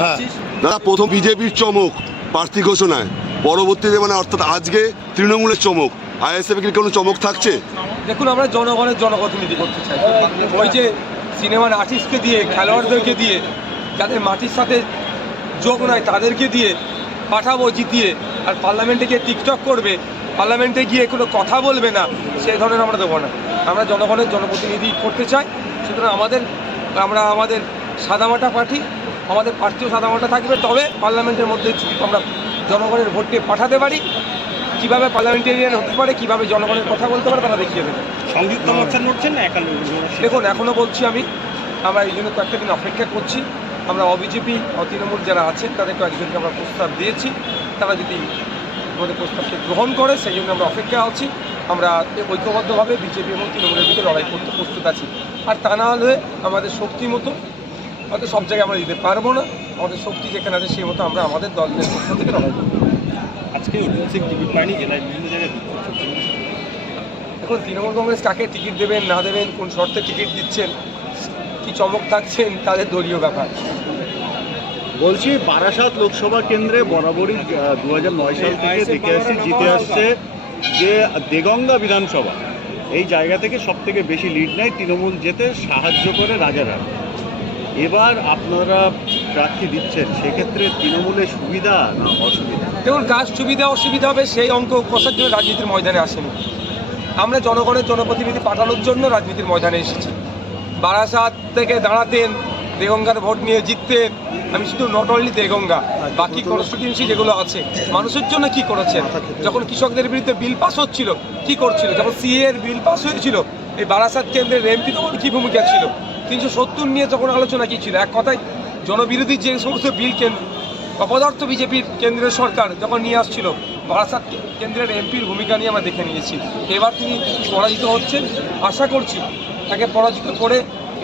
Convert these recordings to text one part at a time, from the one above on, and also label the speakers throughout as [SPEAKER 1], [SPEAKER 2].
[SPEAKER 1] হ্যাঁ।
[SPEAKER 2] দাদা প্রথম বিজেপির চমক প্রার্থী ঘোষণায়। পরবর্তীতে মানে অর্থাৎ আজকে তৃণমূলের চমক। আইএসএফ কি কোনো চমক থাকছে?
[SPEAKER 3] দেখুন আমরা জনগণের জনপ্রতিনিধি করতে চাই। ওই যে সিনেমার আর্টিস্টকে দিয়ে খেলোয়াড়দেরকে দিয়ে যাদের মাটির সাথে যোগ নয় তাদেরকে দিয়ে পাঠাবো জিতিয়ে আর পার্লামেন্টে গিয়ে টিকটক করবে পার্লামেন্টে গিয়ে কোনো কথা বলবে না সে ধরনের আমরা দেবো না। আমরা জনগণের জনপ্রতিনিধি করতে চাই। সুতরাং আমাদের আমরা আমাদের সাদামাটা পার্টি আমাদের পার্টিও সাদামাটা থাকবে তবে পার্লামেন্টের মধ্যে আমরা জনগণের ভোটকে পাঠাতে পারি। কীভাবে পার্লামেন্টেরিয়ান হতে পারে কীভাবে জনগণের কথা বলতে পারে তারা দেখিয়ে দেবে।
[SPEAKER 1] সংযুক্ত মোর্চা নড়ছেন না একা
[SPEAKER 3] দেখুন এখনও বলছি আমি আমরা এই জন্য কয়েকটা দিন অপেক্ষা করছি। আমরা অবিজেপি তৃণমূল যারা আছেন তাদের কয়েকজনকে আমরা প্রস্তাব দিয়েছি। তারা যদি আমাদের প্রস্তাবকে গ্রহণ করে সেই জন্য আমরা অপেক্ষা আছি। আমরা ঐক্যবদ্ধভাবে বিজেপি এবং তৃণমূলের দিকে লড়াই করতে প্রস্তুত আছি। আর তা না হলে আমাদের শক্তি মতো হয়তো সব জায়গায় আমরা দিতে পারব না। আমাদের শক্তি যেখানে আছে সেই মতো আমরা আমাদের দলের পক্ষ থেকে লড়াই করব।
[SPEAKER 1] আজকে টিকিট পায়নি জেলায় বিভিন্ন জায়গায়
[SPEAKER 3] এখন তৃণমূল কংগ্রেস কাকে টিকিট দেবেন না দেবেন কোন শর্তে টিকিট দিচ্ছেন কি চমক থাকছেন তাদের দলীয় ব্যাপার।
[SPEAKER 4] বলছি বারাসাত লোকসভা কেন্দ্রে বরাবরই দু হাজার নয় সাল থেকে দেখে আসছি জিতে আসছে যে দেগঙ্গা বিধানসভা। এই জায়গা থেকে সব থেকে বেশি লিড নেয় তৃণমূল যেতে সাহায্য করে রাজারহাট এবার আপনারা প্রার্থী দিচ্ছেন সেক্ষেত্রে তৃণমূলের সুবিধা না অসুবিধা?
[SPEAKER 3] দেখুন কাজ সুবিধা অসুবিধা হবে সেই অঙ্ক কষার জন্য রাজনীতির ময়দানে আসেনি। আমরা জনগণের জনপ্রতিনিধি পাঠানোর জন্য রাজনীতির ময়দানে এসেছি। বারাসাত থেকে দাঁড়াতেন দেগঙ্গার ভোট নিয়ে জিততেন। আমি শুধু নট অনলি দেগঙ্গা বাকি কনস্টিটিউন্সি যেগুলো আছে মানুষের জন্য কি করেছেন? যখন কৃষকদের বিরুদ্ধে বিল পাস হচ্ছিল কি করছিল? যখন সিএ এর বিল পাস হয়েছিল এই বারাসাত কেন্দ্রের এমপি তখন কি ভূমিকা ছিল? তিনশো সত্তর নিয়ে তখন আলোচনা কি ছিল এক কথায় জনবিরোধী যে সমস্ত বিল কেন্দ্র অপদার্থ বিজেপির কেন্দ্রীয় সরকার যখন নিয়ে আসছিল, বারাসাত কেন্দ্রের এমপির ভূমিকা নিয়ে আমরা দেখে নিয়েছি। এবার তিনি পরাজিত হচ্ছেন। আশা করছি তাকে পরাজিত করে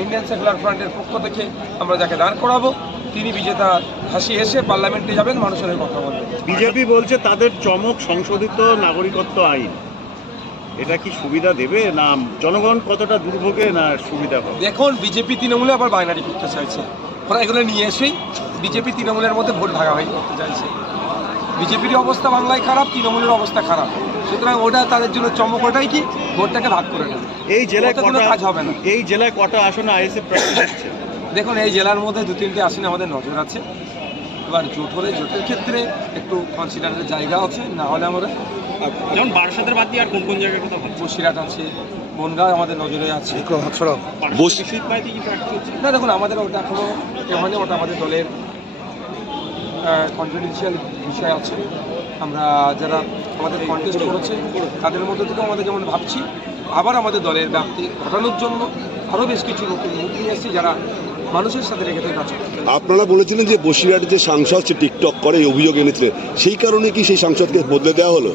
[SPEAKER 3] ইন্ডিয়ান সেকুলার ফ্রন্টের পক্ষ থেকে আমরা যাকে দাঁড় করাবো, তিনি বিজেতা হাসি এসে পার্লামেন্টে যাবেন, মানুষের কথা বলবেন।
[SPEAKER 4] বিজেপি বলছে তাদের চমক সংশোধিত নাগরিকত্ব আইন। এটা কি সুবিধা দেবে? না জনগণ কতটা দুর্ভোগে না সুবিধা হবে
[SPEAKER 3] দেখুন বিজেপি তৃণমূলে আবার বাইনারি করতে চাইছে। ওরা এগুলো নিয়ে এসেই বিজেপি তৃণমূলের মধ্যে ভোট ভাগাভাগি করতে চাইছে। বিজেপির অবস্থা বাংলায় খারাপ তৃণমূলের অবস্থা খারাপ। সুতরাং ওটা তাদের জন্য চমক ওটাই কি? ভোটটাকে ভাগ করে নেবে
[SPEAKER 4] এই জেলায়
[SPEAKER 3] কোনো
[SPEAKER 4] কটা
[SPEAKER 3] কাজ হবে না।
[SPEAKER 4] এই জেলায় কটা আসনে আইএসএফ
[SPEAKER 3] দেখুন এই জেলার মধ্যে দু তিনটে আসনে আমাদের নজর আছে। এবার জোট হলে জোটের ক্ষেত্রে একটু কনসিডারের জায়গা আছে না হলে আমরা
[SPEAKER 1] যেমন বারাসাতের বাদ দিয়ে আর কোন কোন জায়গায় কথা
[SPEAKER 3] বসিরহাট আছে বনগাঁ আমাদের নজরে আছে। না দেখুন আমাদের ওটা এখনও মানে ওটা আমাদের দলের কনফিডেন্সিয়াল বিষয় আছে। আমরা যারা আমাদের কন্টেস্ট করেছে তাদের মধ্যে থেকেও আমাদের যেমন ভাবছি আবার আমাদের দলের ব্যাপ্তি ঘটানোর জন্য আরও বেশ কিছু নতুন মুখ নিয়ে এসেছি যারা মানুষের সাথে রেখে কাজ
[SPEAKER 2] আপনারা বলেছিলেন যে বসিরহাটে যে সাংসদ সে টিকটক করে এই অভিযোগ এনেছিলেন সেই কারণে কি সেই সাংসদকে বদলে দেওয়া হলো?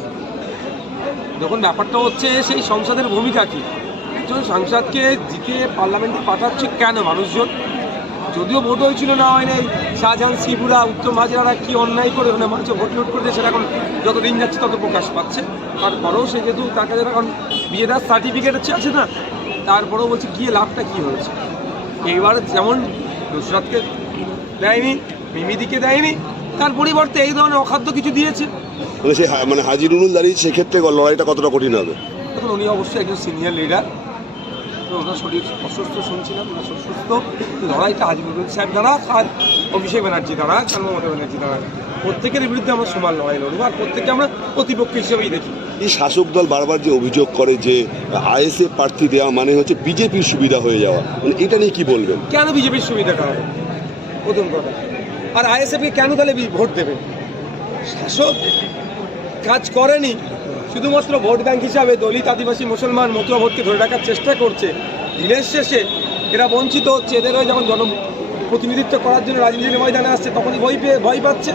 [SPEAKER 3] দেখুন ব্যাপারটা হচ্ছে সেই সংসদের ভূমিকা কী? একজন সাংসদকে জিতে পার্লামেন্টে পাঠাচ্ছে কেন মানুষজন? যদিও ভোট হয়েছিল না হয় নাই। শাহজাহান শিবুরা উত্তম হাজারা কি অন্যায় করে ওখানে মানুষ ভোট লোট করে সেটা এখন যত দিন যাচ্ছে তত প্রকাশ পাচ্ছে। তারপরেও সে যেহেতু তার কাছে এখন বিয়ে দেওয়ার সার্টিফিকেট হচ্ছে আছে না তারপরেও বলছে গিয়ে লাভটা কী হয়েছে? এইবার যেমন নুসরাতকে দেয়নি মিমিদিকে দেয়নি তার পরিবর্তে এই ধরনের অখাদ্য কিছু দিয়েছে।
[SPEAKER 2] মানে হা- মানে হাজিরুল দাঁড়িয়ে সেক্ষেত্রে লড়াইটা কতটা কঠিন হবে?
[SPEAKER 3] দেখুন উনি অবশ্যই একজন সিনিয়র লিডার ওনার শরীর অসুস্থ শুনছিলাম ওনার সুস্থ লড়াইটা হাজিবুল সাহেব দ্বারা আর অভিষেক ব্যানার্জি দ্বারা আর মমতা ব্যানার্জি দ্বারা। প্রত্যেকের বিরুদ্ধে আমরা সমান লড়াই লড়বো আর প্রত্যেককে আমরা প্রতিপক্ষ হিসেবেই দেখি।
[SPEAKER 2] এই শাসক দল বারবার যে অভিযোগ করে যে আইএসএফ প্রার্থী দেওয়া মানে হচ্ছে বিজেপির সুবিধা হয়ে যাওয়া। মানে এটা নিয়ে কি বলবেন?
[SPEAKER 3] কেন বিজেপির সুবিধা খারাপ প্রথম কথা। আর আইএসএফকে কেন তাহলে ভোট দেবে? শাসক কাজ করেনি। শুধুমাত্র ভোট ব্যাংক হিসাবে দলিত আদিবাসী মুসলমান মতুয়া ভোটকে ধরে রাখার চেষ্টা করছে। দিনের শেষে এরা বঞ্চিত হচ্ছে। এদেরও যখন জন প্রতিনিধিত্ব করার জন্য রাজনীতির ময়দানে আসছে, তখনই ভয় পেয়ে ভয় পাচ্ছে।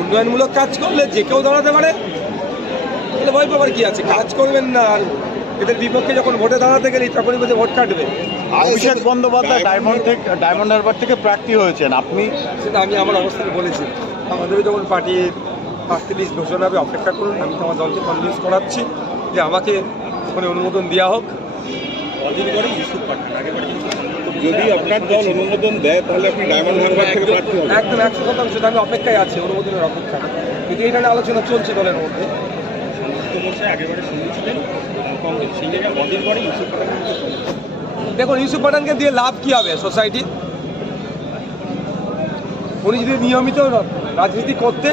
[SPEAKER 3] উন্নয়নমূলক কাজ করলে যে কেউ দাঁড়াতে পারে। তাহলে ভয় পাবার কি আছে? কাজ করবেন না আর এদের বিপক্ষে যখন ভোটে দাঁড়াতে গেলি তখনই বলছে ভোট কাটবে।
[SPEAKER 4] অভিষেক বন্দ্যোপাধ্যায় ডায়মন্ড থেকে ডায়মন্ড হারবার থেকে প্রার্থী হয়েছেন। আপনি
[SPEAKER 3] সেটা আমি আমার অবস্থানে বলেছি। আমাদেরও যখন পার্টির প্রার্থী লিস্ট ঘোষণা হবে অপেক্ষা করুন। আমি তো আমার দলকে কনভিন্স করাচ্ছি যে আমাকে ওখানে অনুমোদন দেওয়া হোক।
[SPEAKER 1] পাঠান
[SPEAKER 5] যদি আপনার দল অনুমোদন দেয় তাহলে আপনি ডায়মন্ড হারবার থেকে প্রার্থী হবেন।
[SPEAKER 3] একদম একশো শতাংশ সেটা আমি অপেক্ষায় আছি অনুমোদনের অপেক্ষা কিন্তু এখানে আলোচনা চলছে দলের মধ্যে। দেখুন, ইউসুফ পাঠানকে দিয়ে লাভ কি হবে সোসাইটি উনি যদি নিয়মিত রাজনীতি করতে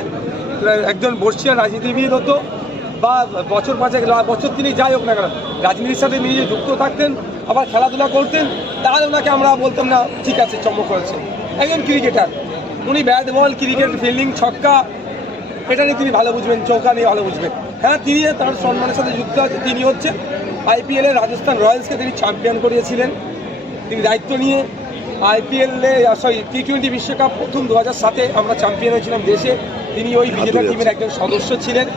[SPEAKER 3] একজন বর্ষিয়ান রাজনীতিবিদ হতো, বা বছর পাঁচেক বছর তিনি যাই হোক না কেন, রাজনীতির সাথে নিজে যুক্ত থাকতেন, আবার খেলাধুলা করতেন, তাহলে ওনাকে আমরা বলতাম, না, ঠিক আছে, চমক হয়েছে একজন ক্রিকেটার উনি ব্যাট বল ক্রিকেট ফিল্ডিং ছক্কা, এটা নিয়ে তিনি ভালো বুঝবেন, চৌকা নিয়ে ভালো বুঝবেন। হ্যাঁ তিনি তার সম্মানের সাথে যুক্ত আছে তিনি হচ্ছেন আইপিএলে রাজস্থান রয়্যালসকে তিনি চ্যাম্পিয়ন করিয়েছিলেন। তিনি দায়িত্ব নিয়ে আইপিএলে সরি টি টোয়েন্টি বিশ্বকাপ প্রথম দু হাজার সাতে আমরা চ্যাম্পিয়ন হয়েছিলাম দেশে। তিনি ওই বিজেতা টিমের একজন সদস্য ছিলেন।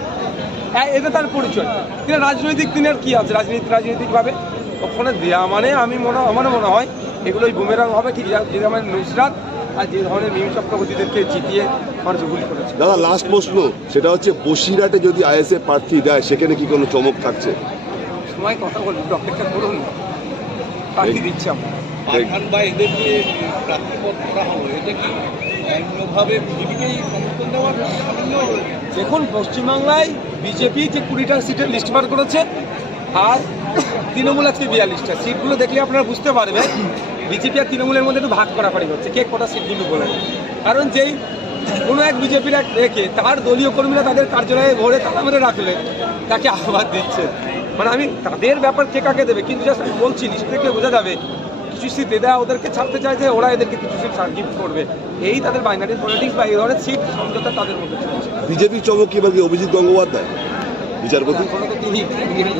[SPEAKER 3] হ্যাঁ এটা তার পরিচয়। তিনি রাজনৈতিক দিনের কি আছে রাজনীতি রাজনৈতিকভাবে? ওখানে দেওয়া মানে আমি মনে আমারও মনে হয় এগুলোই বুমেরাং হবে। ঠিক যা- যে ধরনের নুসরাত আর যে ধরনের মিম চক্রবর্তীদেরকে জিতিয়ে
[SPEAKER 2] দাদা লাস্ট প্রশ্ন সেটা হচ্ছে বসিরহাটে যদি আইএসএফ প্রার্থী দেয় সেখানে কি কোনো চমক থাকছে?
[SPEAKER 3] সময় কথা একটু অপেক্ষা করুন। পাঠিয়ে দিচ্ছি আমরা।
[SPEAKER 5] পাঠান বা এদের যে প্রার্থীপদ করা হলো এটা কি অন্যভাবে বিজেপিকেই সমর্থন দেওয়ার সামান্য
[SPEAKER 3] দেখুন পশ্চিমবাংলায় বিজেপি যে কুড়িটা সিটের লিস্ট বার করেছে আর তৃণমূল আজকে বিয়াল্লিশটা। সিটগুলো দেখলে আপনারা বুঝতে পারবেন বিজেপি আর তৃণমূলের মধ্যে একটু ভাগ করাকারি হচ্ছে। কে কটা সিট কিন্তু বলে? কারণ যেই কোনো এক বিজেপির এক রেখে তার দলীয় কর্মীরা তাদের কার্যালয়ে ভরে তারা মেরে রাখলেন তাকে আহ্বান দিচ্ছে। মানে আমি তাদের ব্যাপার কে কাকে দেবে? কিন্তু জাস্ট আমি বলছি লিস্ট থেকে বোঝা যাবে কিছু সিট দেওয়া ওদেরকে ছাড়তে চাইছে ওরা এদেরকে কিছু সিট গিফট করবে। এই তাদের বাইনারি পলিটিক্স বা এই ধরনের সিট সমঝোতা তাদের মধ্যে
[SPEAKER 2] বিজেপির চমক কি কি অভিজিৎ গঙ্গোপাধ্যায়? বিচারপতি?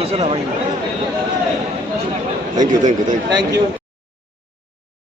[SPEAKER 3] ঘোষণা হয়নি।
[SPEAKER 2] Thank you thank you thank you
[SPEAKER 3] thank you